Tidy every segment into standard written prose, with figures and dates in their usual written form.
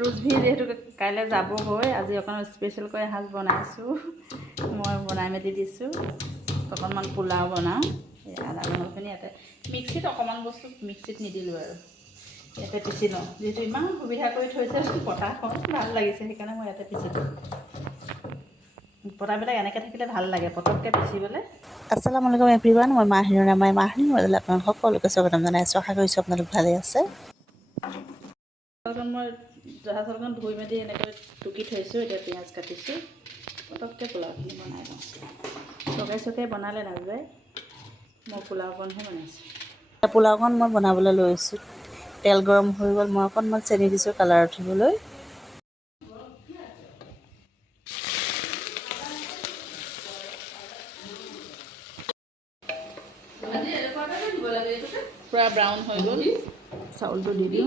ৰুজভি যেহেতু কাইলৈ যাবগৈ আজি অকণ স্পেচিয়েলকৈ এসাঁজ বনাইছোঁ মই বনাই মেলি দিছোঁ অকণমান পোলাও বনাওঁ আদা নহৰুখিনি ইয়াতে মিক্সিত অকণমান বস্তু মিক্সিত নিদিলোঁ আৰু ইয়াতে পিচি লওঁ যিহেতু ইমান সুবিধা কৰি থৈছে পটাখন ভাল লাগিছে সেইকাৰণে মই ইয়াতে পিচি দিওঁ পটাবিলাক এনেকৈ থাকিলে ভাল লাগে পটককৈ পিচিবলৈ। আসসালামু আলাইকুম এভৰিৱান, মই মাহিনুৰ নামাই মাহিনী মডেল আপোনালোক সকলোকে স্বাগতম জনাইছোঁ। আশা কৰিছোঁ আপোনালোক ভালেই আছে। চাউলকণ মই জহা চাউলকণ ধুই মেলি এনেকৈ টুকি থৈছোঁ। এতিয়া পিঁয়াজ কাটিছোঁ পটককৈ পোলাওখিনি বনাই লওঁ। তৰকাৰী চৰকাৰী বনালে নাযায়, মই পোলাওকণহে বনাইছোঁ। পোলাওকণ মই বনাবলৈ লৈছোঁ। তেল গৰম হৈ গ'ল, মই অকণমান চেনি দিছোঁ কালাৰ উঠিবলৈ। পূৰা ব্ৰাউন হৈ গ'ল, চাউলটো দি দিওঁ।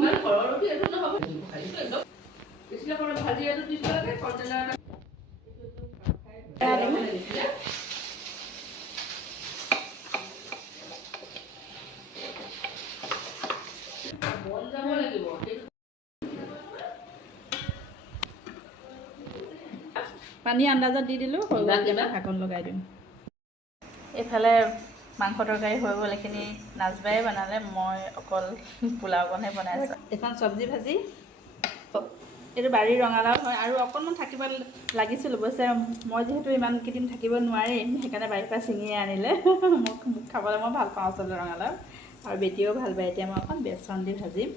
পানী আন্দাজত দি দিলোঁ, হৈ গ'ল কিবা ঢাকন লগাই দিওঁ। এইফালে মাংস তৰকাৰী হৈ গ'ল, এইখিনি নাজবাই বনালে, মই অকল পোলাওকণহে বনাইছোঁ। এইখন চব্জি ভাজি, এইটো বাৰীৰ ৰঙালাও হয় আৰু অকণমান থাকিব লাগিছিল অৱশ্যে মই যিহেতু ইমানকেইদিন থাকিব নোৱাৰিম সেইকাৰণে বাৰীৰ পৰা ছিঙিয়ে আনিলে মোক খাবলৈ মই ভাল পাওঁ আচলতে ৰঙালাও আৰু বেটিয়েও ভাল পায়। এতিয়া মই অকণ বেচন দি ভাজিম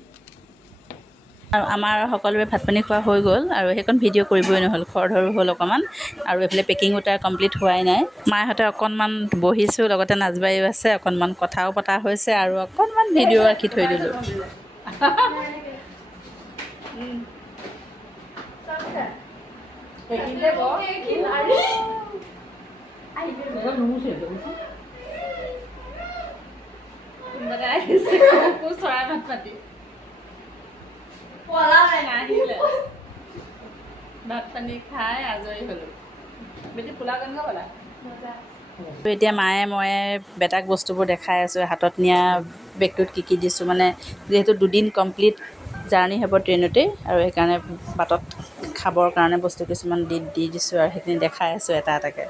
আৰু আমাৰ সকলোৰে ভাত পানী খোৱা হৈ গ'ল আৰু সেইখন ভিডিঅ' কৰিবই নহ'ল, খৰধৰো হ'ল অকণমান আৰু এইফালে পেকিঙো তাৰ কমপ্লিট হোৱাই নাই। মাহঁতে অকণমান বহিছোঁ, লগতে নাজবাইও আছে, অকণমান কথাও পতা হৈছে আৰু অকণমান ভিডিঅ' ৰাখি থৈ দিলোঁ। চৰাই ভাত পাতি ভাত পানী খাই আজৰি হ'লোঁ। বেটি পোলাও কেনেকুৱা বনাই? এতিয়া মায়ে মই বেটাক বস্তুবোৰ দেখাই আছোঁ, হাতত নিয়া বেগটোত কি কি দিছোঁ, মানে যিহেতু দুদিন কমপ্লিট জাৰ্ণি হ'ব ট্ৰেইনতেই আৰু সেইকাৰণে বাটত খাবৰ কাৰণে বস্তু কিছুমান দি দিছোঁ আৰু সেইখিনি দেখাই আছোঁ এটা এটাকৈ।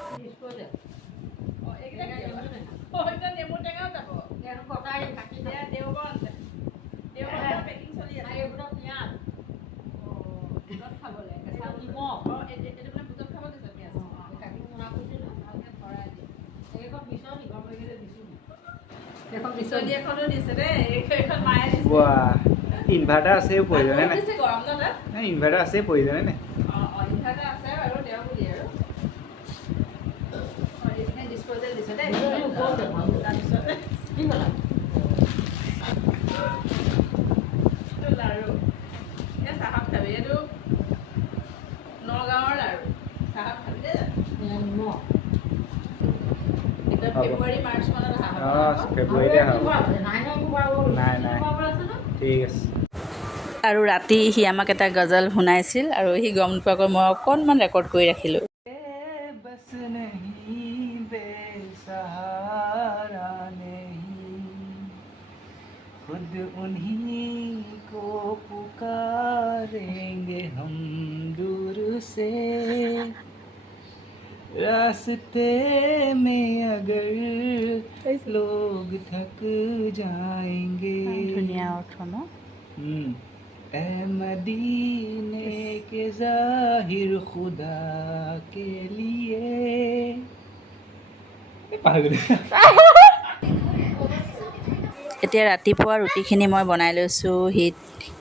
ইনভাৰ্টাৰ আছে প্ৰয়োজনে নাই? ইনভাৰ্টাৰ আছে প্ৰয়োজনে নাই? ইনভাৰ্টাৰ আছে বাৰু, তেওঁ বুলি আৰু ডিছপ'জেল দিছে দেই। তাৰপিছতে লাৰু এই চাহত খাবি, এইটো নগাঁৱৰ লাৰু, চাহত খাবি দেই। ফেব্ৰুৱাৰী মাৰ্চ মানত অহা হ'ব। ফেব্ৰুৱাৰীতে হ'ব। নাই নাই, ঠিক আছে। আৰু ৰাতি সি আমাক এটা গজল শুনাইছিল আৰু সি গম নোপোৱাকৈ মই অকণমান ৰেকৰ্ড কৰি ৰাখিলোঁ। বস নেহি বেসহাৰা নেহি খুদ উन्हीं को पुकारेंगे हम दूर से रास्ते में अगर लोग थक जाएंगे। ধুনীয়া অৰ্থ ন? ए मदीने के ज़ाहिर खुदा के लिए। এতিয়া ৰাতিপুৱা ৰুটিখিনি মই বনাই লৈছোঁ, সি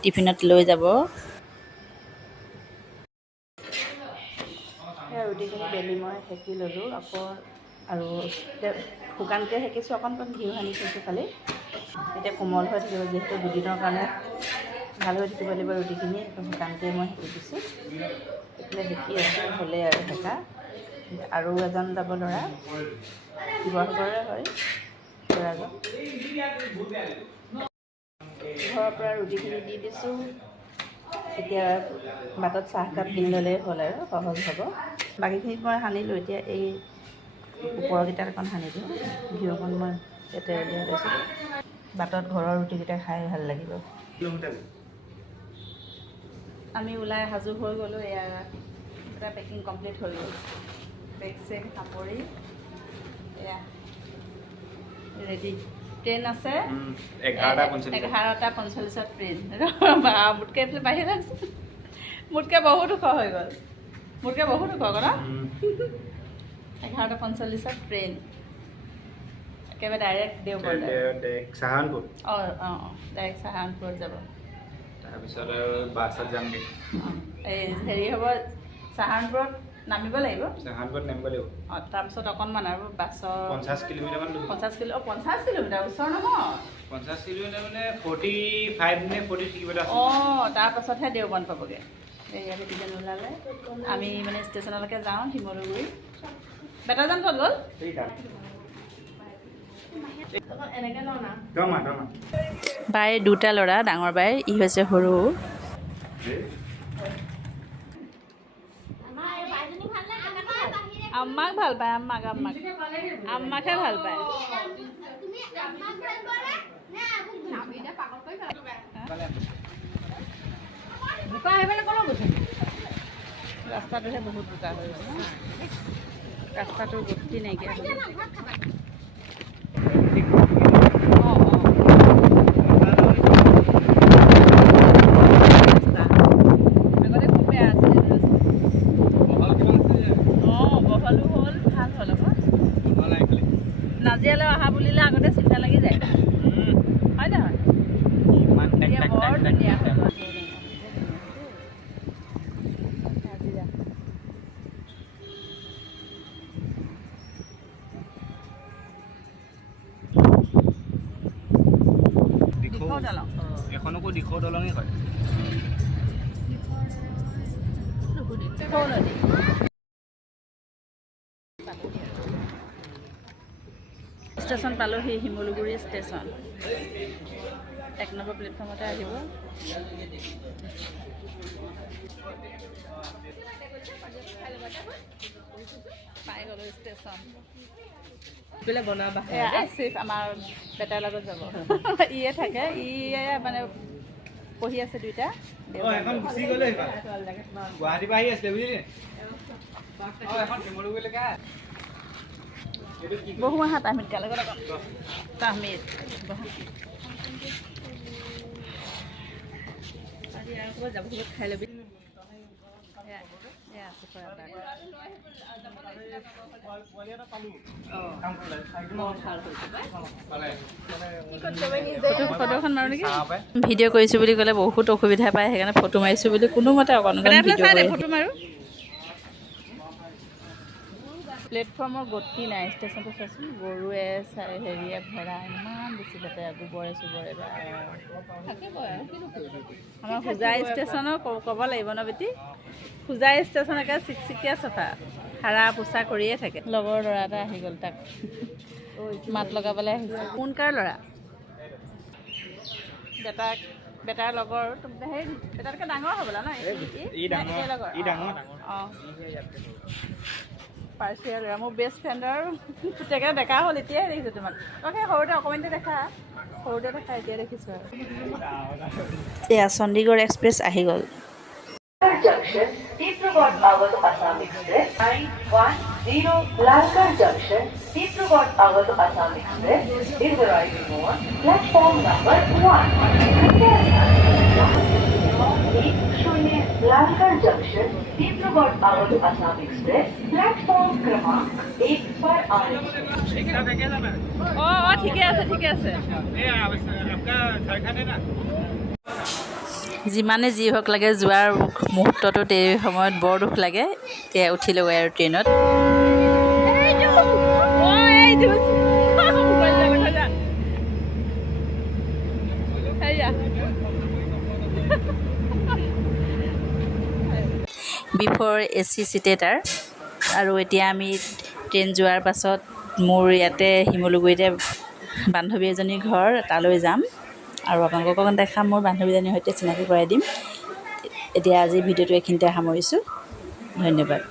টিফিনত লৈ যাব। ৰুটিখিনি বেলি মই সেকি ল'লোঁ আকৌ, আৰু শুকানকৈ সেকিছোঁ, অকণমান ঘিউ সানি থৈছোঁ খালি। এতিয়া কোমল হৈ থাকিব, যিহেতু দুদিনৰ কাৰণে ভাল হৈ থাকিব লাগিব ৰুটিখিনি, শুকানকৈ মই সেকি দিছোঁ। এইফালে সেকি আছোঁ, হ'লেই আৰু সেকা। আৰু এজন যাব ল'ৰা, শিৱসাগৰৰে হয় ল'ৰাজন। ঘৰৰ পৰা ৰুটিখিনি দি দিছোঁ। এতিয়া বাটত চাহকাপ কিনি ল'লেই হ'ল আৰু সহজ হ'ব। বাকীখিনিত মই সানিলোঁ, এতিয়া এই ওপৰৰকেইটাত অকণ সানি দিওঁ। ঘিউ অকণ মই ইয়াতে উলিয়াই লৈছোঁ। বাটত ঘৰৰ ৰুটিকেইটা খাই ভাল লাগিব। আমি ওলাই সাজু হৈ গ'লোঁ। এয়া এটা পেকিং কমপ্লিট হৈ গ'ল। বেগ চেগ সামৰি এয়া ৰেডি। ট্ৰেইন আছে 11:45 ট্ৰেইন। মোতকৈ এইফালে বাহিৰ আছে। মোতকৈ বহুত ওখ হৈ গ'ল। মোতকৈ বহুত ওখ ন 11:45 ট্ৰেইন। একেবাৰে ডাইৰেক্ট দেওবাৰ চাহানপুৰ। ডাইৰেক্ট চাহানপুৰত যাব। তাৰপিছত আৰু বাছত যামগৈ। এই হেৰি হ'ব চাহানপুৰত নামিব লাগিব। চাহানপুৰত নামিব লাগিব। তাৰপিছত অকণমান আৰু বাছৰ 50 কিলোমিটাৰমান দূৰ। 50 কিলোমিটাৰ ওচৰ নহয়। 50 কিলোমিটাৰ মানে 45 নে 43 কিলোমিটাৰ। তাৰপাছতহে দেওবান পাবগৈ। এয়া কেতিয়া ওলালে আমি মানে ষ্টেচনলৈকে যাওঁ শিমলুগুৰি। বেটাজান ক'ত গ'ল? বাই দুটা ল'ৰা, ডাঙৰ বাই ই হৈছে সৰু। আম্মাক ভাল পায়। আম্মাকহে ভাল পায়। ৰাস্তাটোহে বহুত বোকা হৈ গ'ল। ৰাস্তাটোৰ গতি নাইকিয়া হৈ গ'ল। আগতে খুব বেয়া আছিলে। বহলো হ'ল, ভাল হ'ল আকৌ। নাজিৰালৈ অহা বুলিলে আগতে চিন্তা লাগি যায়, হয় নহয়? এতিয়া বৰ ধুনীয়া হৈ গ'ল। এখনকো দিখৌ দলঙে হয়। ষ্টেচন পালোহি, শিমলুগুৰি ষ্টেচন। 1 নম্বৰ প্লেটফৰ্মতে আহিব। পাই গ'লো ষ্টেচন। আমাৰ বেটাৰ লগত যাব। ইয়ে থাকে, ইয়ে মানে পঢ়ি আছে দুইটা। গুৱাহাটীৰ পৰা আহি আছিলে বুজিলি। বহুমাহা তাহমিদ কালে তাহমিদ যাব খাই ল'বি। ফটোখন মাৰো নেকি? ভিডিঅ' কৰিছোঁ বুলি ক'লে বহুত অসুবিধা পায়, সেইকাৰণে ফটো মাৰিছোঁ বুলি কোনোমতে অকণ ফটো মাৰো। প্লেটফৰ্মৰ গতি নাই। ষ্টেচনটো চাইছোঁ, গৰুৱে হেৰিয়ে ভৰা, ইমান বেছি লেতেৰা, গোবৰে চোবৰে। আমাৰ হোজাই ষ্টেচনো ক'ব লাগিব ন বেটি? হোজাই ষ্টেচন একে চিকচিকীয়া চাফা, সাৰা পোচা কৰিয়ে থাকে। লগৰ ল'ৰা এটা আহি গ'ল, তাক মাত লগাবলৈ আহিছে। কোন কাৰ ল'ৰা? বেটাৰ লগৰ। সেই বেটাতকৈ ডাঙৰ হ'বলা ন? অঁ, পাৰ্চিয়েল ল'ৰা, মোৰ বেষ্ট ফ্ৰেণ্ডৰ পুতেকে দেখা হ'ল। এতিয়াই দেখিছোঁ তোমাক। তই সেই সৰুতে অকণমানতে দেখা, এতিয়া দেখিছোঁ আৰু। এয়া চণ্ডীগড় এক্সপ্ৰেছ আহি গ'ল। Junction, Dibrugad Awadh Assam Express, 910 Lalgarh Junction, Dibrugad Awadh Assam Express is arriving on platform number 1. 10 Lalgarh Junction, Dibrugad Awadh Assam Express, platform क्रमांक 1 पर आ रही है। ঠিকে আছে। যিমানে যি হওক লাগে, যোৱাৰ মুহূৰ্তটোত এই সময়ত বৰ দুখ লাগে। এতিয়া উঠিলোগৈ আৰু ট্ৰেইনত। বিফৰ AC চিট এটাৰ। আৰু এতিয়া আমি ট্ৰেইন যোৱাৰ পাছত মোৰ ইয়াতে শিমলুগুৰিতে বান্ধৱী এজনীৰ ঘৰ, তালৈ যাম আৰু আপোনালোকক দেখাম, মোৰ বান্ধৱীজনীৰ সৈতে চিনাকি কৰাই দিম। এতিয়া আজি ভিডিঅ'টো এইখিনিতে সামৰিছোঁ। ধন্যবাদ।